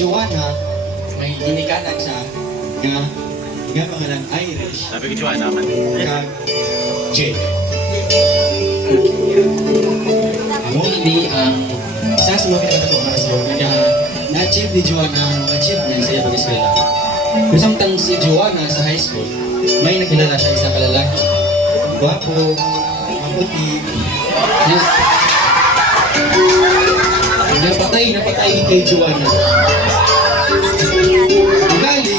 Joanna, may ginikanan siya nga pangalan Irish. Sabi ko Joanna naman. Kag Jake. Amo ini ang isa sa mga pinakatatong kaya na-achieve ni Joanna ang mga achievements sa iyang pag-eskwela. Samtang si Joanna sa high school, may nakilala siya isang kalalaki. Gwapo, maputi, napatay kay Joanna. Ugali,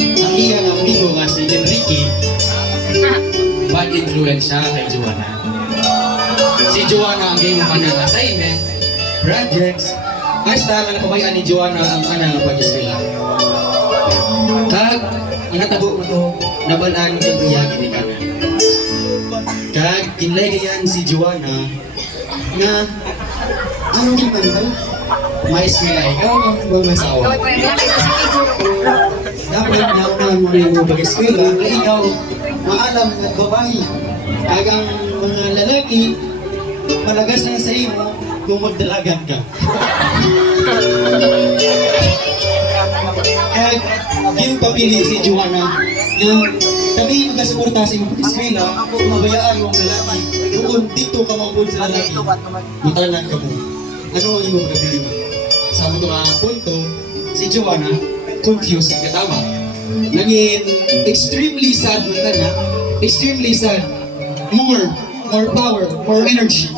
ang iyang amigo nga si Enrique, bad influence siya kay Joanna. Si Joanna ang game ka ng assignment, projects, basta nga napabayaan ni Joanna ang kanang pag-eskwela. Kag, ang natabo mo to, nabalaan ng iyang ginikanan. Kag, kinlay kayan si Joanna na anong ginman may eskwela ikaw bang masawa? Dapat naunahan mo rin mo pag-eskwela na ikaw maalam ng babae. Kag ang mga lalaki malagas na sa iyo kung magdalagan ka. Kag yung papili si Joanna na kami magkasuporta sa iyong pag-eskwela kung mabayaan mo ang lalaki kung dito ka mapun sa lalaki matalan ka mo. Ano ang iyong problema? Sa mga punto, si Joanna confused ang katama. Naging extremely sad mo na, extremely sad. More power, more energy.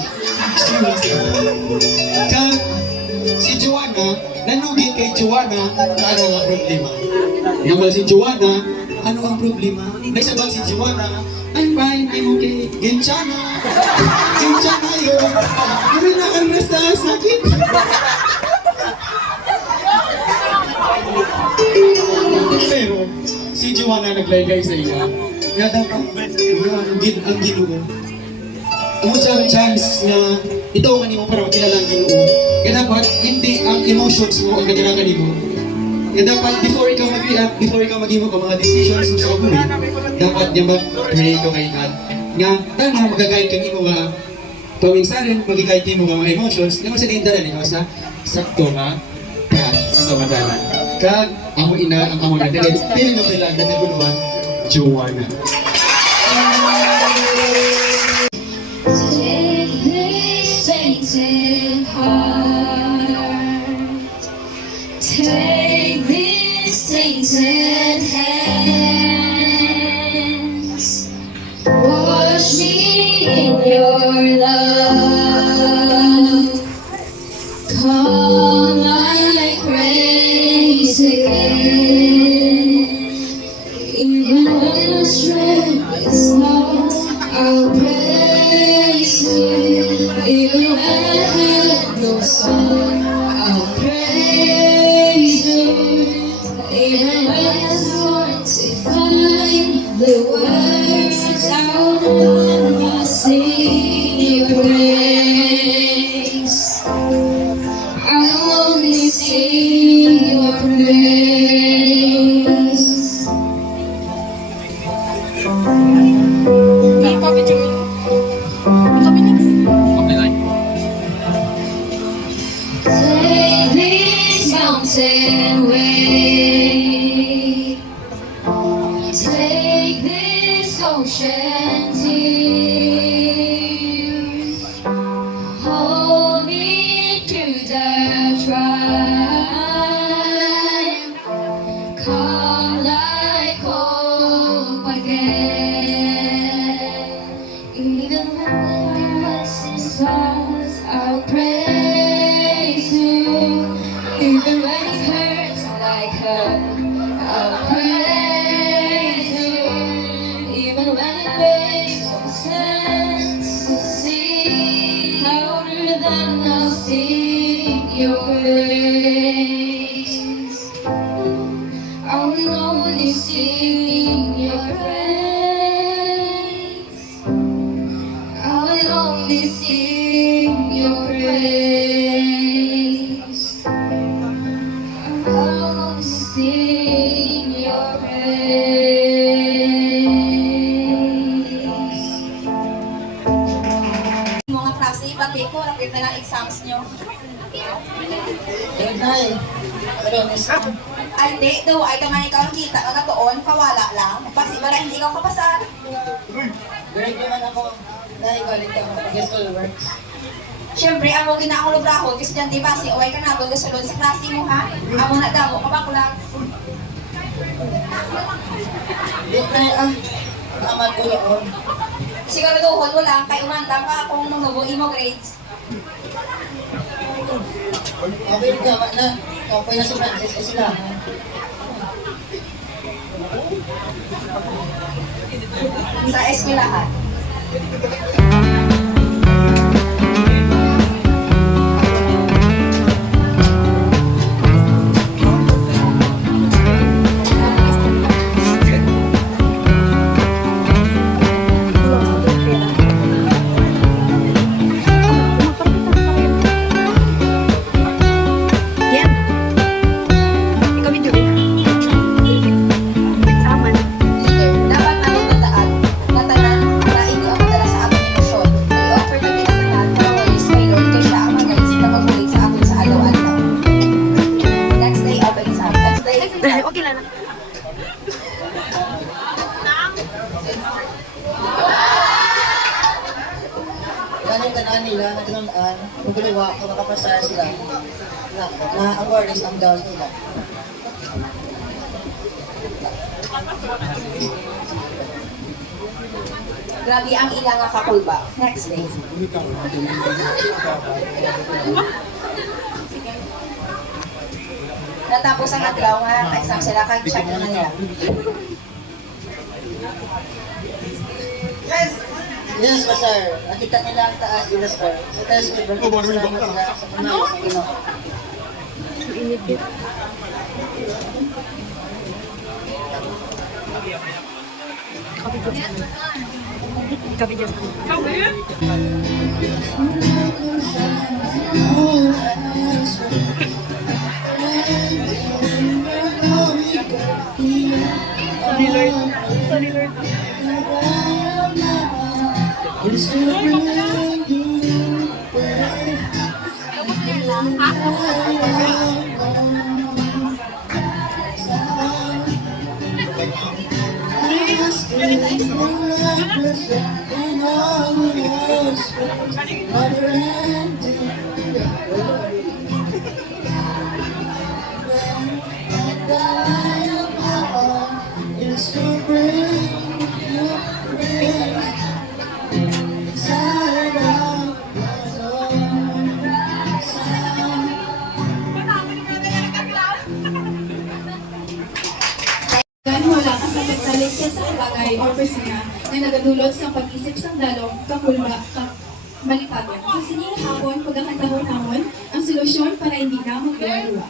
Extremely sad. Kag si Joanna, nanugin kay Joanna na ano ang problema. Namal si Joanna, ano ang problema? May sabat si Joanna, I'm fine, I'm okay. Genchana yun. Kami nakaras na sakit. Pero, si Joanna naglaygay sa iya. Kaya dapat, ang Ginoo. Ang siyang chance na ito ang kanimo para makilala ang Ginoo. Kaya dapat, hindi ang emotions mo ang naganagan mo. Kaya dapat, before ikaw mag-react, before ikaw mag-imo ka mga decisions mo sa kabuhi, dapat niya mag-pray ko kay God. Nga, tanga magagayad kang imo nga tuwing sa rin, magigayad mo nga mga emotions, na sa dindaran ikaw sa sakto nga path sa kamadalan. Kag, amo ina ang amo na dahil piling mo kailangan na naguluhan, Joanna. Take this tainted heart, take this tainted hands, wash me in your love, come like grace again, even when the strength is lost, I'll praise you, even when I have no song, I'll praise you, even when it's hard to find the words out when I sing your praise. I'll only sing your praise. Take this mountain way, take this ocean tears, hold me through the trial, come like hope again, even when the west is lost, I'll praise you, even when it hurts like hurt, I'll praise you, even when it makes no sense to see, louder than I'll sing your praise. I will only sing your praise. I will only sing your praise. I will only sing your praise. Mga klase, pati ko, rapid na ng exams nyo. Nay, pero miss ko. Ay, di, daw, ay kaman ikaw nakita ka na doon, pawala lang. Pasi, wala, hindi ikaw kapasar. Grade naman ako. Nay, galit ako. Guess all works. Siyempre, amo ginaang lubrahon, kasi dyan, di ba, si Uway ka na doon, gasulod sa klase mo, ha? Amo na daw, kabakulang. Di, Nay, aman ko yun. Siguraduhon mo lang, kay umanda ka kung manubo imo grades. Okay, tama na. Okay na si Francis kasi sila. Sa eskwelahan. Leader, dapat anong tandaan na tanan na hindi ang madala sa akong emosyon. I-offer na tinatanan na walis kay Lord kay siya ang mag-guide sa pagbulit sa akong sa alaw-alaw. Next day of exam. Next day of exam. Okay lang. Ganun ganaan nila, naglanaan, maguluwa, kung makapasaya sila, na awareness ang daws nila. Grabe ang ilang nga kakulba. Next day. Natapos ang adlaw nga exam sila kag check na nila. Yes, sir. Nakita nila ang taas nila, sir. Sa test ko, salamat sila sa panay sa Ginoo. Kabidyo. Sorry, Lord. Sorry, Lord. Wala ka sa pagsalit sa isang bagay o persona na nagadulot sa pag-isip sa dalong kakulba malipatan. Sa sining hapon, pagkakatahon namon ang solusyon para hindi na magluwa.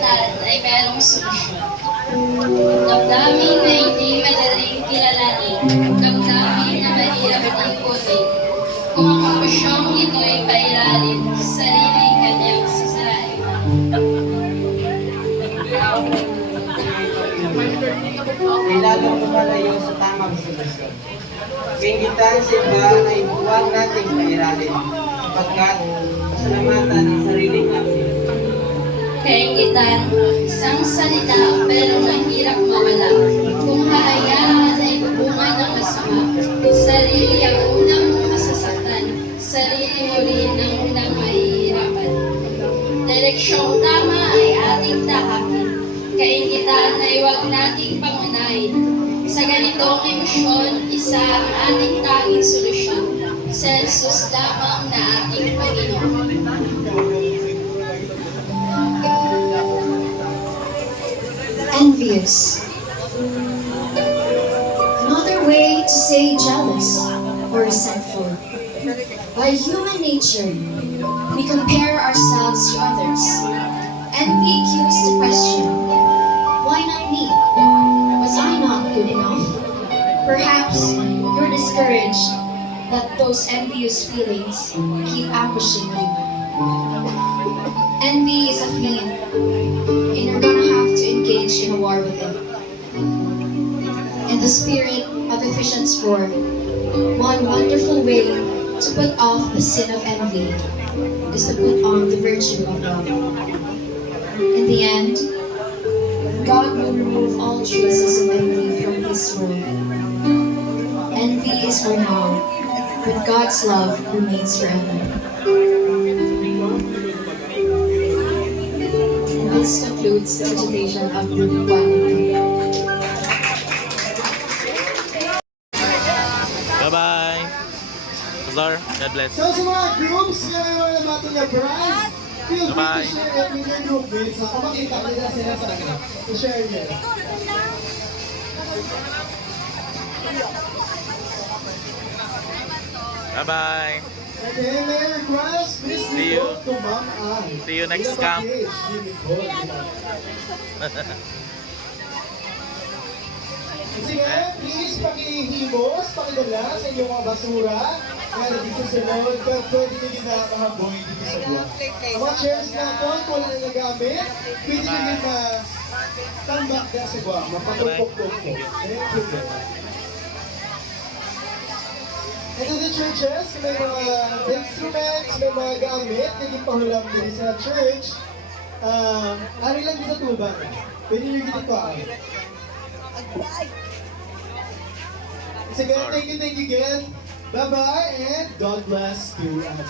gitan ay merong solusyon. Damdamin na hindi madaling kilalanin, damdamin na mahirap tingkutin. Kung ang emosyon ito ay pailalim, sarili kanyang sasarain. Ay lalong lumalayo sa tamang solusyon. Kaingitan sa iba ay huwag nating pairalin, sapagkat pasalamatan ang sariling akin. Kaingitan, isang salita pero mahirap mawala. Kung hahayaan ay bubunga ng masama. Sarili ang unang masasaktan, sarili mo rin ang unang mahihirapan. Direksyong tama ay ating tahakin. Kaingitan ay huwag nating pangunahin. Sa ganitong emosyon, isa ang ating tanging solusyon. Sa Jesus lamang na ating Panginoon. Envious. Another way to say jealous or resentful. By human nature, we compare ourselves to others. Envy cues the question, why not me? Was I not good enough? Perhaps you're discouraged that those envious feelings keep ambushing you. Envy is a fiend, and you're gonna have to engage in a war with it. In the spirit of Ephesians 4, one wonderful way to put off the sin of envy is to put on the virtue of love. In the end, God will remove all traces of envy from this world. Envy is for now, but God's love remains forever. And this concludes the presentation of Group 1 and 2. Bye-bye. Azar, God bless. So sa mga groups na may mga natin na prize, feel free Bye-bye. to share it with your group mates. So kung makita nila sila sa akin, to share nila. Bye-bye. And then may request, please See you. to Ma'am Ann. See you next camp. Sige, please pakihimos, pakidala sa inyong mga basura na dito sa sunod, pero pwede nyo din na mahaboy dito sa buwan. Ang mga chairs na po, kung wala na nagamit, pwede nyo din na tambak na sa buwan, mapatupok-tupok. Thank you. And then the churches, may mga instruments, may mga gamit, naging pahulam din sa church. Ari lang din sa tuban. Pwede nyo dito pa. Sige, thank you again. Bye-bye and God bless to everyone.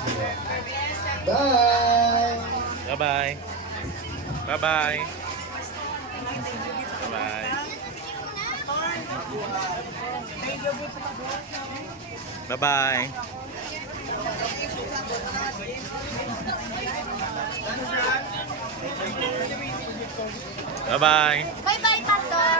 Bye! Bye-bye. Bye-bye. Bye-bye. Bye-bye. Bye-bye. Bye-bye, Pastor!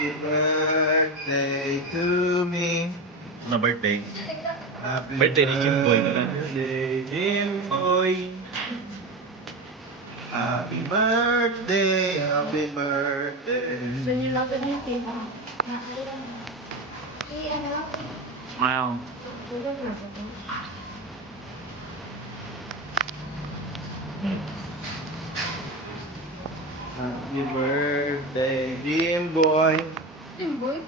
Happy birthday to me. Na birthday. Happy Birthday ni Jimboy. birthday, Jimboy. Happy birthday, happy birthday. Wow. Happy birthday, Jimboy. Boy,